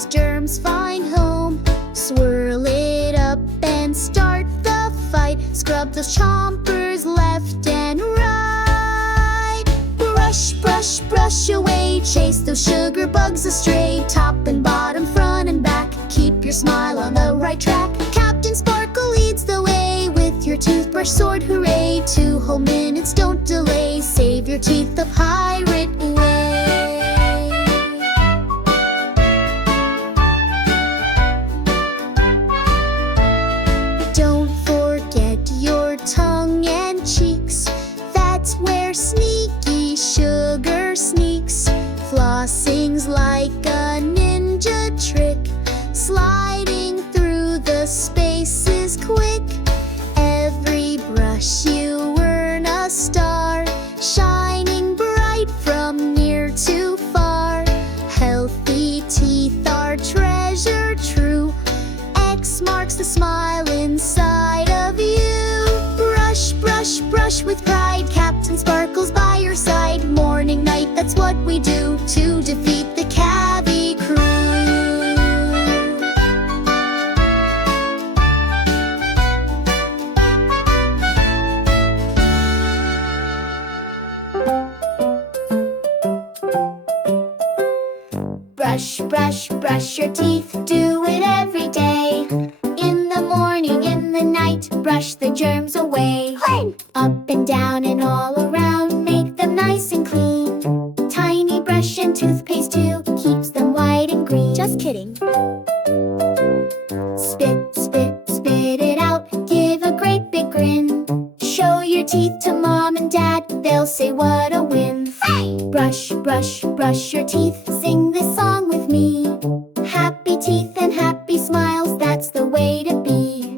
those germs find home. Swirl it up and start the fight. Scrub those chompers left and right. Brush, brush, brush away. Chase those sugar bugs astray. Top and bottom, front and back. Keep your smile on the right track. Captain Sparkle leads the way with your toothbrush sword, hooray. 2 whole minutes, don't delay. Save your teeth the pirate way. Don't forget your tongue and cheeks. That's where sneaky sugar sneaks. Flossing's like a ninja trick. Sliding through the spaces quick. Every brush you earn a star, shining bright from near to far. Healthy teeth are treasure true. X marks the smile inside of you. Brush, brush, brush with pride. Captain Sparkle's by your side. Morning, night, that's what we do to defeat the Cabby crew. Brush, brush, brush your teeth, do it every day. In the morning, in the night, brush the germs away. Up and down and all around, make them nice and clean. Tiny brush and toothpaste too, keeps them white and green. Just kidding. Spit, spit, spit it out, give a great big grin. Show your teeth to mom and dad, they'll say what a win. Brush, brush, brush your teeth, sing this song with me. Happy teeth and happy smiles, that's the way to be.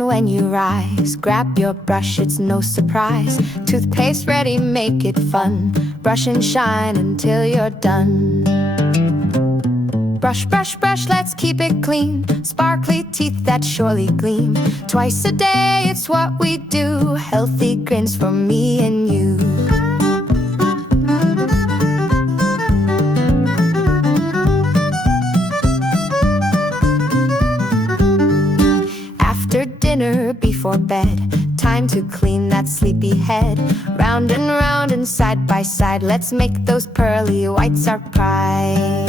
When you rise, grab your brush, it's no surprise. Toothpaste ready, make it fun. Brush and shine until you're done. Brush, brush, brush, let's keep it clean. Sparkly teeth that surely gleam. Twice a day, it's what we do. Healthy grins for me and you. Before bed, time to clean that sleepy head. Round and side by side, let's make those pearly whites our pride.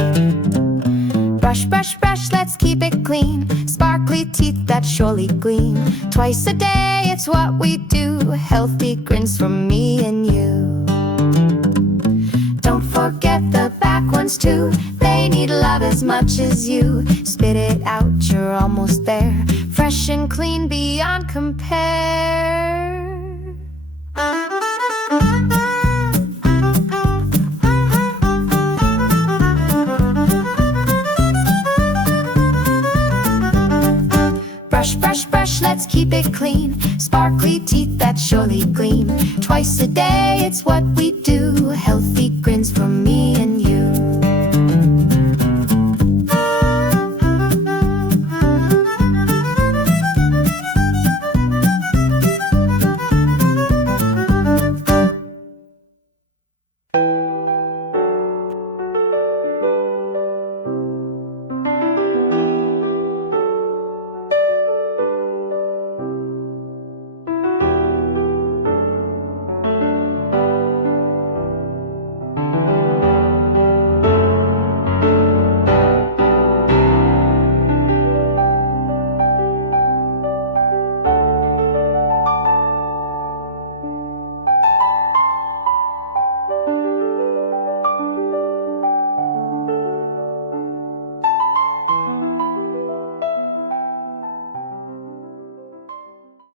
Brush, brush, brush, let's keep it clean. Sparkly teeth that surely gleam. Twice a day, it's what we do. Healthy grins for me and you. Don't forget the back ones too. They need love as much as you. Spit it out, you're almost there. Fresh and clean beyond compare. Brush, brush, brush, let's keep it clean. Sparkly teeth that surely gleam. Twice a day, it's what we do. Healthy grins for me